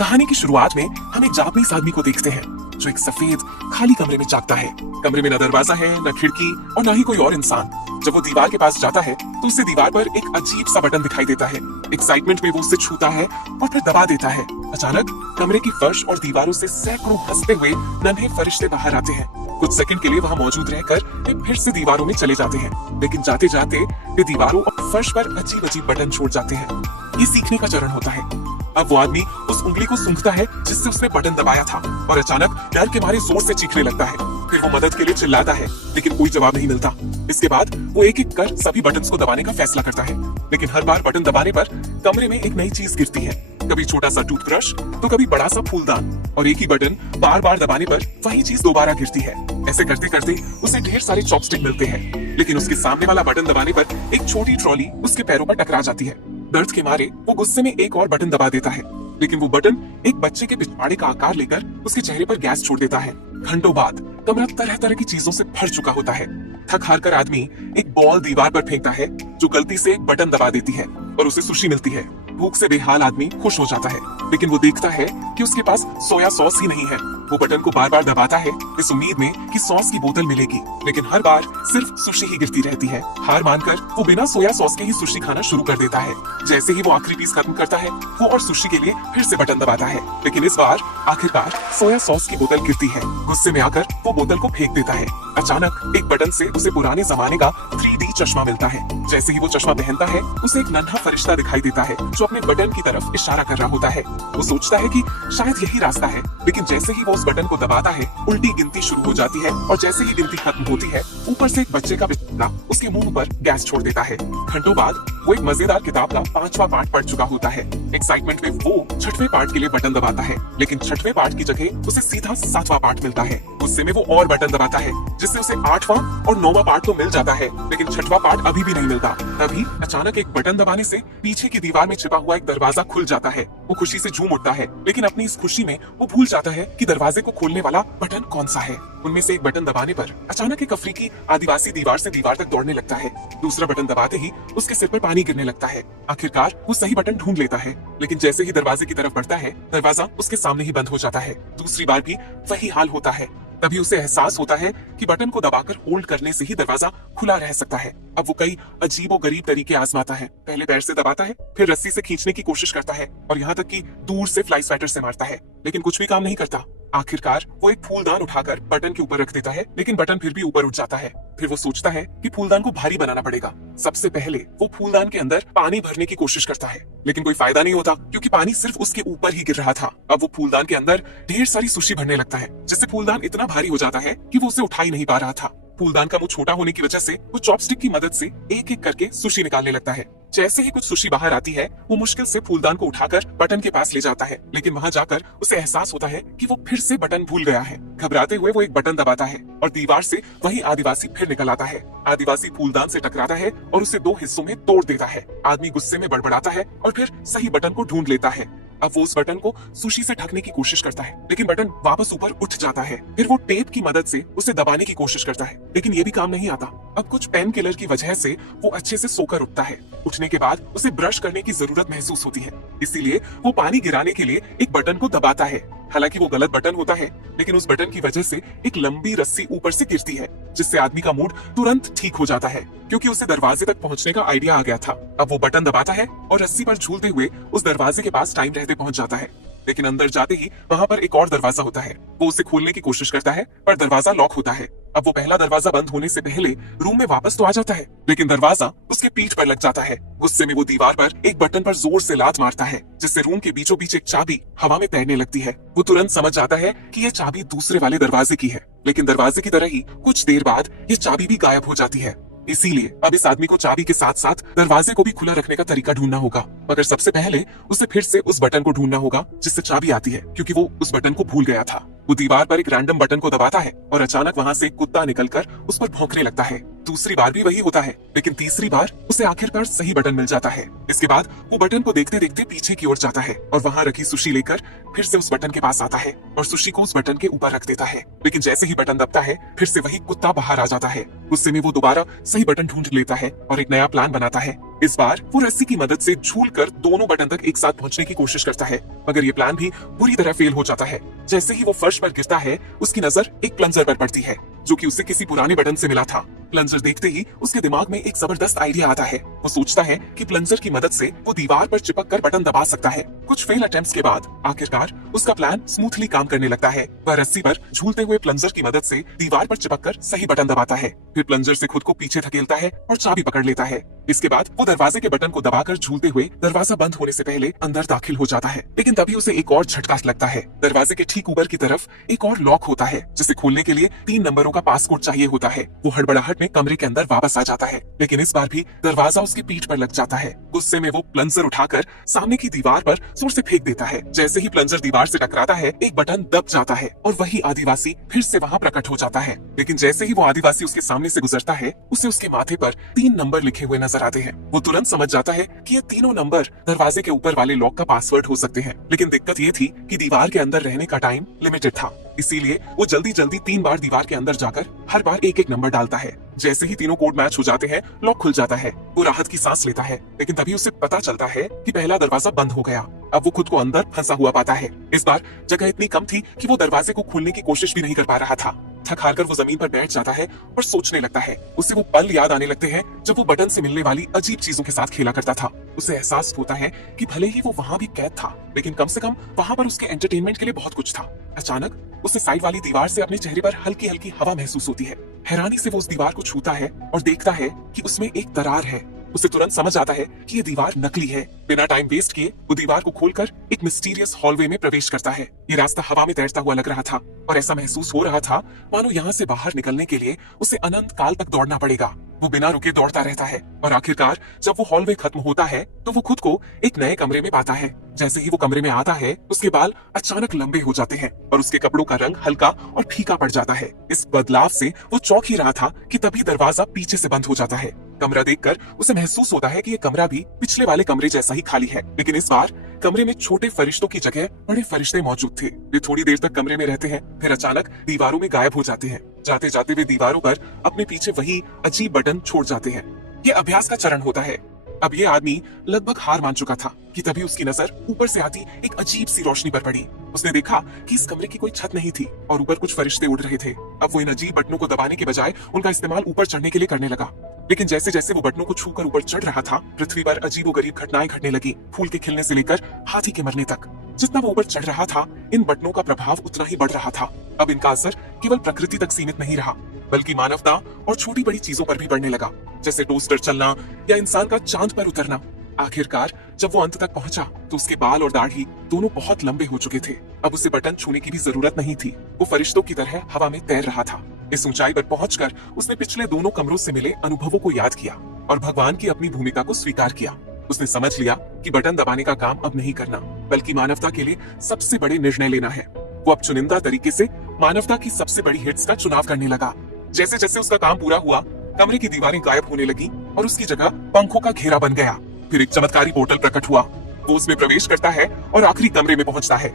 कहानी की शुरुआत में हम एक जापानीज आदमी को देखते हैं जो एक सफेद खाली कमरे में जागता है। कमरे में न दरवाजा है, न खिड़की और न ही कोई और इंसान। जब वो दीवार के पास जाता है तो उसे दीवार पर एक अजीब सा बटन दिखाई देता है। एक्साइटमेंट में वो उसे छूता है और फिर दबा देता है। अचानक कमरे की फर्श और दीवारों से सैकड़ों हंसते हुए नन्हे फरिश्ते बाहर आते हैं। कुछ सेकंड के लिए वहां मौजूद रहकर वे फिर से दीवारों में चले जाते हैं, लेकिन जाते जाते वे दीवारों और फर्श पर अजीब अजीब बटन छोड़ जाते हैं। ये सीखने का चरण होता है। अब वो आदमी उस उंगली को सूंघता है जिससे उसने बटन दबाया था और अचानक डर के मारे जोर से चीखने लगता है। फिर वो मदद के लिए चिल्लाता है, लेकिन कोई जवाब नहीं मिलता। इसके बाद वो एक एक कर सभी बटन्स को दबाने का फैसला करता है, लेकिन हर बार बटन दबाने पर कमरे में एक नई चीज गिरती है। कभी छोटा सा टूथब्रश तो कभी बड़ा सा फूलदान, और एक ही बटन बार बार दबाने पर वही चीज दोबारा गिरती है। ऐसे करते करते उसे ढेर सारे चॉपस्टिक मिलते हैं, लेकिन उसके सामने वाला बटन दबाने पर एक छोटी ट्रॉली उसके पैरों पर टकरा जाती है। दर्द के मारे वो गुस्से में एक और बटन दबा देता है, लेकिन वो बटन एक बच्चे के पिछवाड़े का आकार लेकर उसके चेहरे पर गैस छोड़ देता है। घंटों बाद कमरा तरह तरह की चीजों से भर चुका होता है। थक हार कर आदमी एक बॉल दीवार पर फेंकता है जो गलती से एक बटन दबा देती है और उसे सुशी मिलती है। भूख से बेहाल आदमी खुश हो जाता है, लेकिन वो देखता है कि उसके पास सोया सॉस ही नहीं है। वो बटन को बार बार दबाता है इस उम्मीद में कि सॉस की बोतल मिलेगी, लेकिन हर बार सिर्फ सुशी ही गिरती रहती है। हार मानकर वो बिना सोया सॉस के ही सुशी खाना शुरू कर देता है। जैसे ही वो आखिरी पीस खत्म करता है, वो और सुशी के लिए फिर से बटन दबाता है, लेकिन इस बार आखिरकार सोया सॉस की बोतल गिरती है। गुस्से में आकर वो बोतल को फेंक देता है। अचानक एक बटन से उसे पुराने जमाने का 3D चश्मा मिलता है। जैसे ही वो चश्मा पहनता है, उसे एक नन्हा फरिश्ता दिखाई देता है जो अपने बटन की तरफ इशारा कर रहा होता है। वो सोचता है कि शायद यही रास्ता है, लेकिन जैसे ही वो उस बटन को दबाता है, उल्टी गिनती शुरू हो जाती है और जैसे ही गिनती खत्म होती है, ऊपर से एक बच्चे का पिछड़ा उसके मुंह पर गैस छोड़ देता है। घंटों बाद वो एक मजेदार किताब का 5वां पार्ट पढ़ चुका होता है। एक्साइटमेंट में वो 6वें पार्ट के लिए बटन दबाता है, लेकिन 6वें पार्ट की जगह उसे सीधा 7वां पार्ट मिलता है। गुस्से में वो और बटन दबाता है, जिससे उसे 8वां और 9वां पार्ट तो मिल जाता है, लेकिन 6वां पार्ट अभी भी नहीं मिलता। तभी अचानक एक बटन दबाने से पीछे की दीवार में छिपा हुआ एक दरवाजा खुल जाता है। वो खुशी से झूम उठता है, लेकिन अपनी इस खुशी में वो भूल जाता है कि दरवाजे को खोलने वाला बटन कौन सा है। उनमें से एक बटन दबाने पर अचानक एक अफ्रीकी आदिवासी दीवार से दीवार तक दौड़ने लगता है। दूसरा बटन दबाते ही उसके सिर पर पानी गिरने लगता है। आखिरकार वो सही बटन ढूंढ लेता है, लेकिन जैसे ही दरवाजे की तरफ बढ़ता है, दरवाजा उसके सामने ही बंद हो जाता है। दूसरी बार भी वही हाल होता है। तभी उसे एहसास होता है कि बटन को दबाकर होल्ड करने से ही दरवाजा खुला रह सकता है। अब वो कई अजीब और गरीब तरीके आजमाता है। पहले पैर से दबाता है, फिर रस्सी से खींचने की कोशिश करता है और यहाँ तक कि दूर से फ्लाई स्वेटर से मारता है, लेकिन कुछ भी काम नहीं करता। आखिरकार वो एक फूलदान उठाकर बटन के ऊपर रख देता है, लेकिन बटन फिर भी ऊपर उठ जाता है। फिर वो सोचता है कि फूलदान को भारी बनाना पड़ेगा। सबसे पहले वो फूलदान के अंदर पानी भरने की कोशिश करता है, लेकिन कोई फायदा नहीं होता क्योंकि पानी सिर्फ उसके ऊपर ही गिर रहा था। अब वो फूलदान के अंदर ढेर सारी सुशी भरने लगता है, जिससे फूलदान इतना भारी हो जाता है कि वो उसे उठा ही नहीं पा रहा था। फूलदान का मुंह छोटा होने की वजह से वो चॉपस्टिक की मदद से एक एक करके सुशी निकालने लगता है। जैसे ही कुछ सुशी बाहर आती है, वो मुश्किल से फूलदान को उठाकर बटन के पास ले जाता है, लेकिन वहां जाकर उसे एहसास होता है कि वो फिर से बटन भूल गया है। घबराते हुए वो एक बटन दबाता है और दीवार से वही आदिवासी फिर निकल आता है। आदिवासी फूलदान से टकराता है और उसे 2 हिस्सों में तोड़ देता है। आदमी गुस्से में बड़बड़ाता है और फिर सही बटन को ढूंढ लेता है। अब वो उस बटन को सुशी से ढकने की कोशिश करता है, लेकिन बटन वापस ऊपर उठ जाता है। फिर वो टेप की मदद से उसे दबाने की कोशिश करता है, लेकिन ये भी काम नहीं आता। अब कुछ पेन किलर की वजह से वो अच्छे से सोकर उठता है। उठने के बाद उसे ब्रश करने की जरूरत महसूस होती है, इसीलिए वो पानी गिराने के लिए एक बटन को दबाता है। हालांकि वो गलत बटन होता है, लेकिन उस बटन की वजह से एक लंबी रस्सी ऊपर से गिरती है, जिससे आदमी का मूड तुरंत ठीक हो जाता है, क्योंकि उसे दरवाजे तक पहुंचने का आइडिया आ गया था। अब वो बटन दबाता है और रस्सी पर झूलते हुए उस दरवाजे के पास टाइम रहते पहुंच जाता है, लेकिन अंदर जाते ही वहां पर एक और दरवाजा होता है। वो उसे खोलने की कोशिश करता है, पर दरवाजा लॉक होता है। अब वो पहला दरवाजा बंद होने से पहले रूम में वापस तो आ जाता है, लेकिन दरवाजा उसके पीठ पर लग जाता है। गुस्से में वो दीवार पर एक बटन पर जोर से लात मारता है, जिससे रूम के बीचों बीच एक चाबी हवा में तैरने लगती है। वो तुरंत समझ जाता है कि यह चाबी दूसरे वाले दरवाजे की है, लेकिन दरवाजे की तरह ही कुछ देर बाद ये चाबी भी गायब हो जाती है। इसीलिए अब इस आदमी को चाबी के साथ साथ दरवाजे को भी खुला रखने का तरीका ढूंढना होगा, मगर सबसे पहले उसे फिर से उस बटन को ढूंढना होगा जिससे चाबी आती है, क्योंकि वो उस बटन को भूल गया था। वो दीवार पर एक रैंडम बटन को दबाता है और अचानक वहां से एक कुत्ता निकलकर उस पर भौंकने लगता है। दूसरी बार भी वही होता है, लेकिन तीसरी बार उसे आखिरकार सही बटन मिल जाता है। इसके बाद वो बटन को देखते देखते पीछे की ओर जाता है और वहां रखी सुशी लेकर फिर से उस बटन के पास आता है और सुशी को उस बटन के ऊपर रख देता है। लेकिन जैसे ही बटन दबता है, फिर से वही कुत्ता बाहर आ जाता है। गुस्से में वो दोबारा सही बटन ढूंढ लेता है और एक नया प्लान बनाता है। इस बार वो रस्सी की मदद से झूलकर दोनों बटन तक एक साथ पहुंचने की कोशिश करता है, मगर ये प्लान भी बुरी तरह फेल हो जाता है। जैसे ही वो फर्श पर गिरता है, उसकी नजर एक प्लंजर पर पड़ती है, जो कि उसे किसी पुराने बटन से मिला था। प्लंजर देखते ही उसके दिमाग में एक जबरदस्त आइडिया आता है। वो सोचता है कि प्लंजर की मदद से वो दीवार पर चिपक कर बटन दबा सकता है। कुछ फेल अटेम्प्ट्स के बाद आखिरकार उसका प्लान स्मूथली काम करने लगता है। वह रस्सी पर झूलते हुए प्लंजर की मदद से दीवार पर चिपक कर सही बटन दबाता है, फिर प्लंजर से खुद को पीछे धकेलता है और चाबी पकड़ लेता है। इसके बाद वो दरवाजे के बटन को दबाकर झूलते हुए दरवाजा बंद होने से पहले अंदर दाखिल हो जाता है। लेकिन तभी उसे एक और झटका लगता है। दरवाजे के ठीक ऊपर की तरफ एक और लॉक होता है, जिसे खोलने के लिए 3 नंबरों का पासकोड चाहिए होता है। वो हड़बड़ाहट में कमरे के अंदर वापस आ जाता है, लेकिन इस बार भी दरवाजा उसकी पीठ पर लग जाता है। गुस्से में वो प्लंजर उठाकर सामने की दीवार पर जोर से फेंक देता है। जैसे ही प्लंजर दीवार से टकराता है, एक बटन दब जाता है और वही आदिवासी फिर से वहाँ प्रकट हो जाता है। लेकिन जैसे ही वो आदिवासी उसके सामने से गुजरता है, उसे उसके माथे पर 3 नंबर लिखे हुए नजर आते हैं। वो तुरंत समझ जाता है कि ये तीनों नंबर दरवाजे के ऊपर वाले लॉक का पासवर्ड हो सकते हैं। लेकिन दिक्कत ये थी कि दीवार के अंदर रहने का टाइम लिमिटेड था, इसीलिए वो जल्दी जल्दी 3 बार दीवार के अंदर जाकर हर बार एक एक नंबर डालता है। जैसे ही तीनों कोड मैच हो जाते हैं, लॉक खुल जाता है। वो राहत की सांस लेता है, लेकिन तभी उसे पता चलता है कि पहला दरवाजा बंद हो गया। अब वो खुद को अंदर फंसा हुआ पाता है। इस बार जगह इतनी कम थी कि वो दरवाजे को खोलने की कोशिश भी नहीं कर पा रहा था। थक हार कर वो जमीन पर बैठ जाता है और सोचने लगता है। उसे वो पल याद आने लगते हैं जब वो बटन से मिलने वाली अजीब चीजों के साथ खेला करता था। उसे एहसास होता है कि भले ही वो वहाँ भी कैद था, लेकिन कम से कम वहाँ पर उसके एंटरटेनमेंट के लिए बहुत कुछ था। अचानक उसे साइड वाली दीवार से अपने चेहरे पर हल्की हल्की हवा महसूस होती है। हैरानी से वो उस दीवार को छूता है और देखता है कि उसमें एक दरार है। उसे तुरंत समझ आता है कि ये दीवार नकली है। बिना टाइम वेस्ट किए वो दीवार को खोलकर एक मिस्टीरियस हॉलवे में प्रवेश करता है। ये रास्ता हवा में तैरता हुआ लग रहा था और ऐसा महसूस हो रहा था मानो यहाँ से बाहर निकलने के लिए उसे अनंत काल तक दौड़ना पड़ेगा। वो बिना रुके दौड़ता रहता है और आखिरकार जब वो हॉलवे खत्म होता है तो वो खुद को एक नए कमरे में पाता है। जैसे ही वो कमरे में आता है, उसके बाल अचानक लंबे हो जाते हैं और उसके कपड़ों का रंग हल्का और फीका पड़ जाता है। इस बदलाव से वो चौंक ही रहा था कि तभी दरवाजा पीछे से बंद हो जाता है। कमरा देखकर उसे महसूस होता है कि ये कमरा भी पिछले वाले कमरे जैसा ही खाली है, लेकिन इस बार कमरे में छोटे फरिश्तों की जगह बड़े फरिश्ते मौजूद थे। वे थोड़ी देर तक कमरे में रहते हैं, फिर अचानक दीवारों में गायब हो जाते हैं। जाते जाते वे दीवारों पर अपने पीछे वही अजीब बटन छोड़ जाते हैं। ये अभ्यास का चरण होता है। अब ये आदमी लगभग हार मान चुका था कि तभी उसकी नजर ऊपर से आती एक अजीब सी रोशनी पर पड़ी। उसने देखा कि इस कमरे की कोई छत नहीं थी और ऊपर कुछ फरिश्ते उड़ रहे थे। अब वो इन अजीब बटनों को दबाने के बजाय उनका इस्तेमाल ऊपर चढ़ने के लिए करने लगा। लेकिन जैसे जैसे वो बटनों को छूकर ऊपर चढ़ रहा था, पृथ्वी पर अजीबोगरीब घटनाएं घटने लगी। फूल के खिलने से लेकर हाथी के मरने तक। जितना वो ऊपर चढ़ रहा था, इन बटनों का प्रभाव उतना ही बढ़ रहा था। अब इनका असर केवल प्रकृति तक सीमित नहीं रहा, बल्कि मानवता और छोटी बड़ी चीजों पर भी बढ़ने लगा, जैसे टोस्टर चलना या इंसान का चांद पर उतरना। आखिरकार जब वो अंत तक पहुंचा तो उसके बाल और दाढ़ी दोनों बहुत लंबे हो चुके थे। अब उसे बटन छूने की भी जरूरत नहीं थी। वो फरिश्तों की तरह हवा में तैर रहा था। इस ऊंचाई पर पहुंचकर उसने पिछले दोनों कमरों से मिले अनुभवों को याद किया और भगवान की अपनी भूमिका को स्वीकार किया। उसने समझ लिया कि बटन दबाने का काम अब नहीं करना, बल्कि मानवता के लिए सबसे बड़े निर्णय लेना है। वो अब चुनिंदा तरीके से मानवता की सबसे बड़ी हिट्स का चुनाव करने लगा। जैसे जैसे उसका काम पूरा हुआ, कमरे की दीवारें गायब होने लगी और उसकी जगह पंखों का घेरा बन गया। फिर एक चमत्कारी पोर्टल प्रकट हुआ। वो उसमें प्रवेश करता है और आखिरी कमरे में पहुंचता है।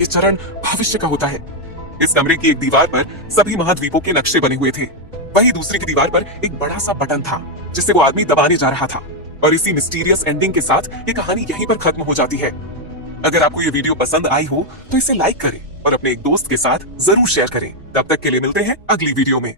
ये चरण भविष्य का होता है। इस कमरे की एक दीवार पर सभी महाद्वीपों के नक्शे बने हुए थे। वही दूसरी की दीवार पर एक बड़ा सा बटन था जिसे वो आदमी दबाने जा रहा था। और इसी मिस्टीरियस एंडिंग के साथ ये कहानी यहीं पर खत्म हो जाती है। अगर आपको ये वीडियो पसंद आई हो तो इसे लाइक करें और अपने एक दोस्त के साथ जरूर शेयर करें। तब तक के लिए मिलते हैं अगली वीडियो में।